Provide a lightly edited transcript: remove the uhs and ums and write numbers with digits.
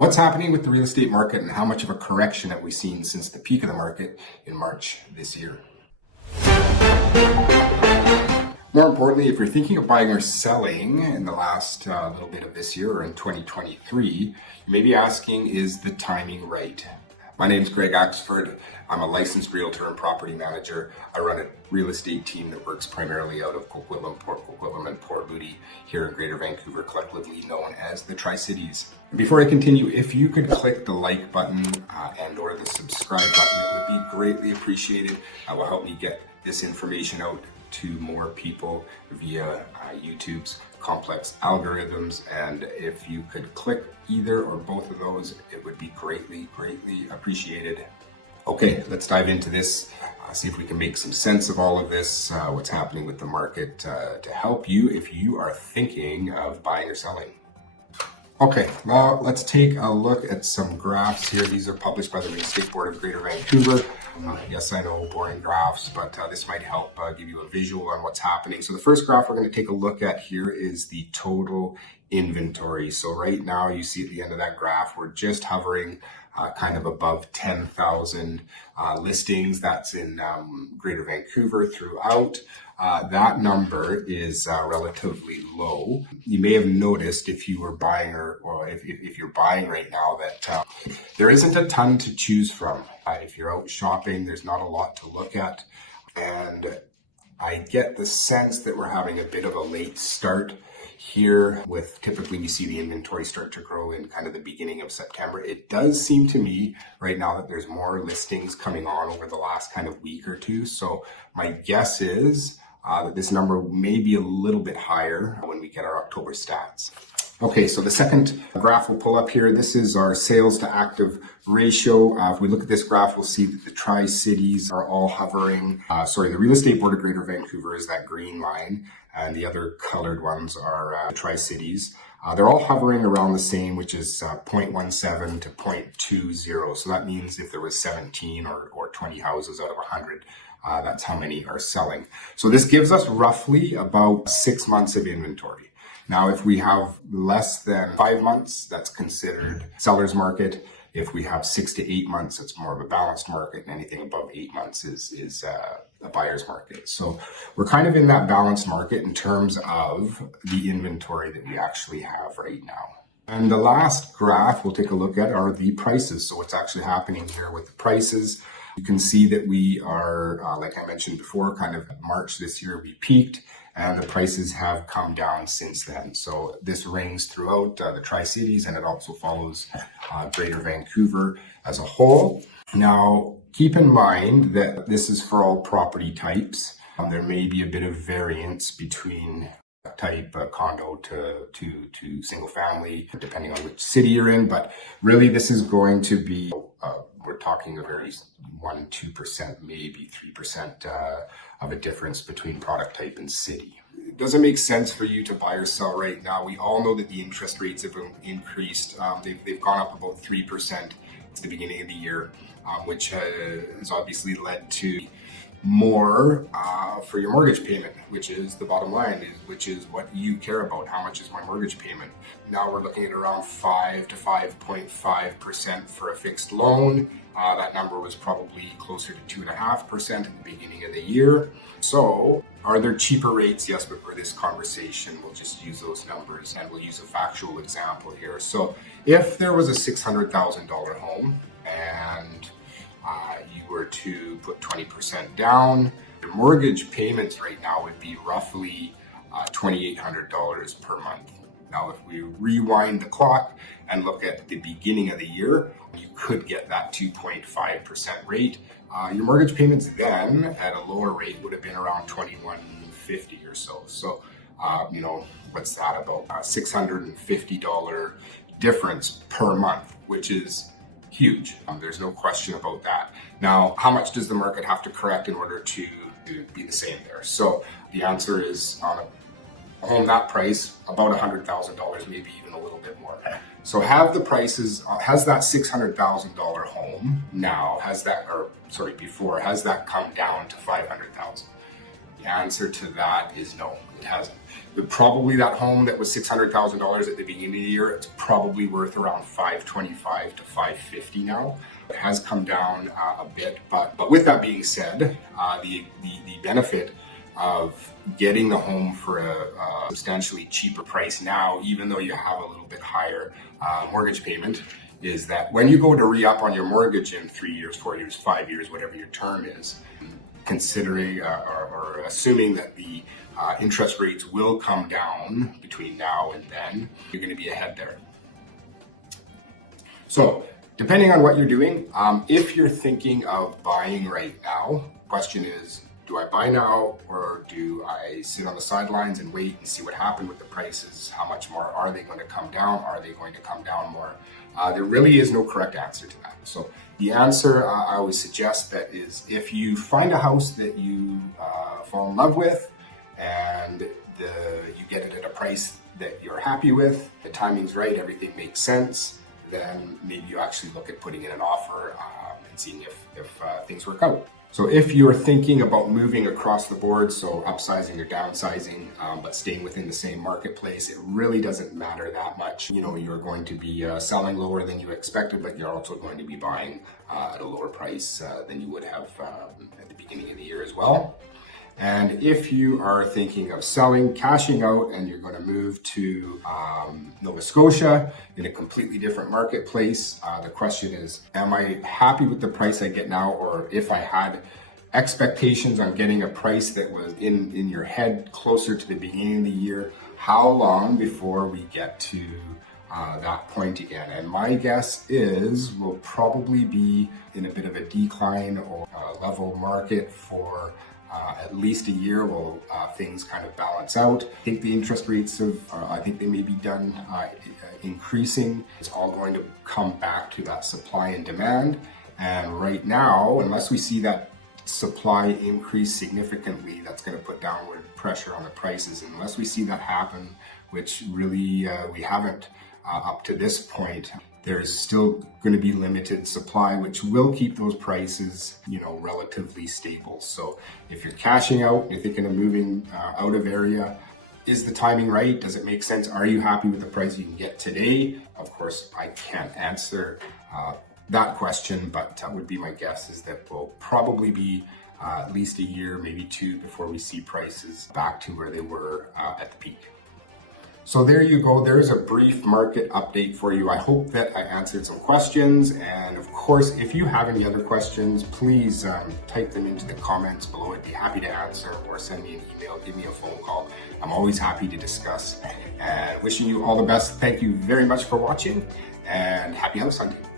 What's happening with the real estate market and how much of a correction have we seen since the peak of the market in March this year? More importantly, if you're thinking of buying or selling in the last little bit of this year or in 2023, you may be asking, is the timing right? My name is Greg Axford. I'm a licensed realtor and property manager. I run a real estate team that works primarily out of Coquitlam, Port Coquitlam, and Port Moody here in Greater Vancouver, collectively known as the Tri-Cities. Before I continue, if you could click the like button and or the subscribe button, it would be greatly appreciated. That will help me get this information out to more people via YouTube's complex algorithms. And if you could click either or both of those, it would be greatly appreciated. Okay, let's dive into this, see if we can make some sense of all of this, what's happening with the market to help you if you are thinking of buying or selling. Okay, now let's take a look at some graphs here. These are published by the Real Estate Board of Greater Vancouver. Yes, I know, boring graphs, but this might help give you a visual on what's happening. So the first graph we're going to take a look at here is the total inventory. So right now you see at the end of that graph, we're just hovering kind of above 10,000 listings. That's in Greater Vancouver throughout. That number is relatively low. You may have noticed if you were buying or if you're buying right now that there isn't a ton to choose from. If you're out shopping, there's not a lot to look at. And I get the sense that we're having a bit of a late start here with typically we see the inventory start to grow in kind of the beginning of September. It does seem to me right now that there's more listings coming on over the last kind of week or two. So my guess is that this number may be a little bit higher when we get our October stats. Okay, so the second graph we'll pull up here, this is our sales to active ratio. If we look at this graph, we'll see that the Tri-Cities are all hovering. The Real Estate Board of Greater Vancouver is that green line, and the other colored ones are Tri-Cities. They're all hovering around the same, which is 0.17 to 0.20. So that means if there was 17 or 20 houses out of 100, that's how many are selling. So this gives us roughly about 6 months of inventory. Now, if we have less than 5 months, that's considered seller's market. If we have 6 to 8 months, it's more of a balanced market. And anything above 8 months is a buyer's market. So we're kind of in that balanced market in terms of the inventory that we actually have right now. And the last graph we'll take a look at are the prices. So what's actually happening here with the prices. You can see that we are, like I mentioned before, kind of March this year, we peaked and the prices have come down since then. So this rings throughout the Tri-Cities and it also follows Greater Vancouver as a whole. Now, keep in mind that this is for all property types. There may be a bit of variance between type condo to single family, depending on which city you're in. But really, this is going to be, we're talking a very 1-2%, maybe 3% of a difference between product type and city. Does it make sense for you to buy or sell right now? We all know that the interest rates have increased. They've gone up about 3% since the beginning of the year, which has obviously led to more for your mortgage payment, which is the bottom line, which is what you care about. How much is my mortgage payment? Now we're looking at around 5 to 5.5% for a fixed loan. That number was probably closer to 2.5% at the beginning of the year. So are there cheaper rates? Yes, but for this conversation, we'll just use those numbers and we'll use a factual example here. So if there was a $600,000 home and you were to put 20% down, your mortgage payments right now would be roughly $2,800 per month. Now, if we rewind the clock and look at the beginning of the year, you could get that 2.5% rate. Your mortgage payments then at a lower rate would have been around $2,150 or so. So, what's that, about $650 difference per month, which is huge. There's no question about that. Now, how much does the market have to correct in order to be the same there? So the answer is on a home that price, about $100,000, maybe even a little bit more. So have the prices, has that $600,000 home now, has that come down to $500,000? The answer to that is no, it hasn't. Probably that home that was $600,000 at the beginning of the year, it's probably worth around $525 to $550 now. It has come down a bit, but with that being said, the benefit of getting the home for a substantially cheaper price now, even though you have a little bit higher mortgage payment, is that when you go to re-up on your mortgage in 3 years, 4 years, 5 years, whatever your term is, considering or assuming that the interest rates will come down between now and then, you're going to be ahead there. So, depending on what you're doing, if you're thinking of buying right now, question is, do I buy now or do I sit on the sidelines and wait and see what happened with the prices? How much more are they going to come down? Are they going to come down more? There really is no correct answer to that. So the answer I always suggest that is, if you find a house that you fall in love with and you get it at a price that you're happy with, the timing's right, everything makes sense, then maybe you actually look at putting in an offer and seeing if things work out. So if you're thinking about moving across the board, so upsizing or downsizing, but staying within the same marketplace, it really doesn't matter that much. You know, you're going to be selling lower than you expected, but you're also going to be buying at a lower price than you would have at the beginning of the year as well. And if you are thinking of selling, cashing out, and you're going to move to Nova Scotia in a completely different marketplace, the question is, am I happy with the price I get now? Or if I had expectations on getting a price that was in your head closer to the beginning of the year, how long before we get to that point again? And my guess is we'll probably be in a bit of a decline or level market for at least a year while things kind of balance out. I think the interest rates I think they may be done increasing. It's all going to come back to that supply and demand. And right now, unless we see that supply increase significantly, that's going to put downward pressure on the prices. And unless we see that happen, which really we haven't up to this point, there's still going to be limited supply, which will keep those prices, relatively stable. So if you're cashing out, you're thinking of moving out of area, is the timing right? Does it make sense? Are you happy with the price you can get today? Of course, I can't answer that question, but that would be my guess, is that we'll probably be at least a year, maybe two, before we see prices back to where they were at the peak. So there you go. There's a brief market update for you. I hope that I answered some questions. And of course, if you have any other questions, please type them into the comments below. I'd be happy to answer, or send me an email, give me a phone call. I'm always happy to discuss. And wishing you all the best. Thank you very much for watching, and happy house hunting.